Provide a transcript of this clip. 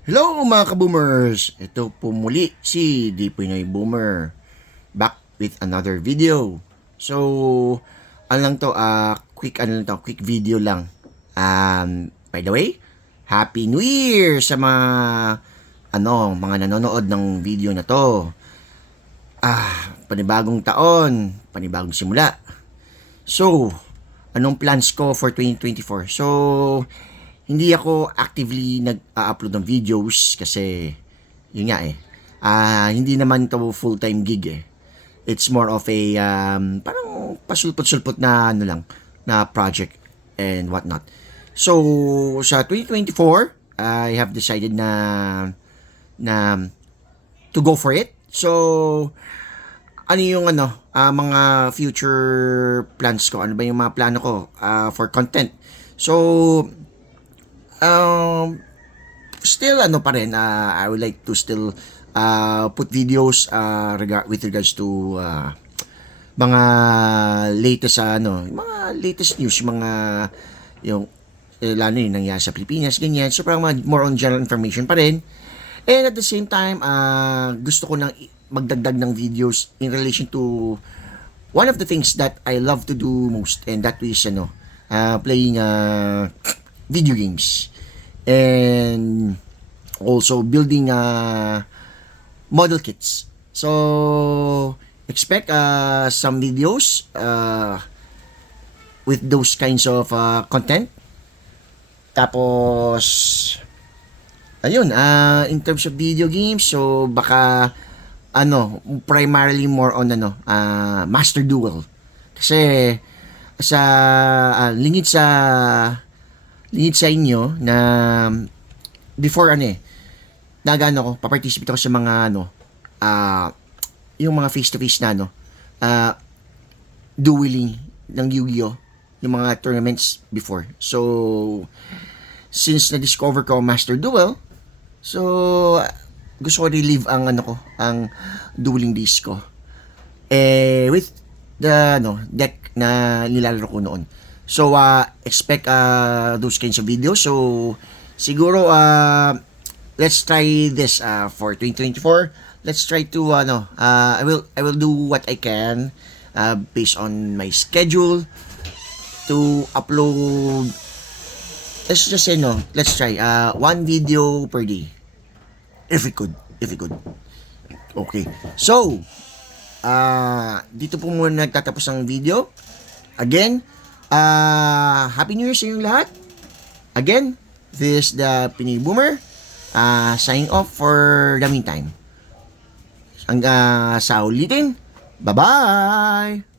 Hello mga ka-boomers! Ito po muli si The Pinoy Boomer. Back with another video. So, ano lang to, quick video lang. By the way, Happy New Year sa mga nanonood ng video na to. Panibagong taon, panibagong simula. So, anong plans ko for 2024? So, hindi ako actively nag-upload ng videos kasi yun nga hindi naman to full-time gig It's more of a parang pasulpot-sulpot na ano lang na project and whatnot. So sa 2024, I have decided na to go for it. So ano yung mga future plans ko? Ano ba yung mga plano ko for content? So still pa rin, I would like to still put videos with regards to mga latest mga latest news, mga yung lalo yung nangyari sa Pilipinas, ganyan. So parang more on general information pa rin. And at the same time, gusto ko nang magdagdag ng videos in relation to one of the things that I love to do most, and that is playing video games, and also building model kits. So expect some videos with those kinds of content. Tapos ayun, in terms of video games, so baka primarily more on Master Duel, kasi sa lingid sa inyo na before ko pa-participate ako sa mga yung mga face-to-face na dueling ng Yu-Gi-Oh, yung mga tournaments before. So since na-discover ko Master Duel, so gusto ko relive ang dueling days ko with the deck na nilalaro ko noon. So expect those kinds of videos. So siguro let's try this for 2024. Let's try to I will do what I can based on my schedule to upload. Let's just say let's try one video per day if we could. Okay. So dito po muna nagtatapos ang video. Again, Happy New Year sa inyong lahat. Again, this is the Pinoy Boomer, signing off for the meantime. Hanggang sa ulitin. Bye-bye!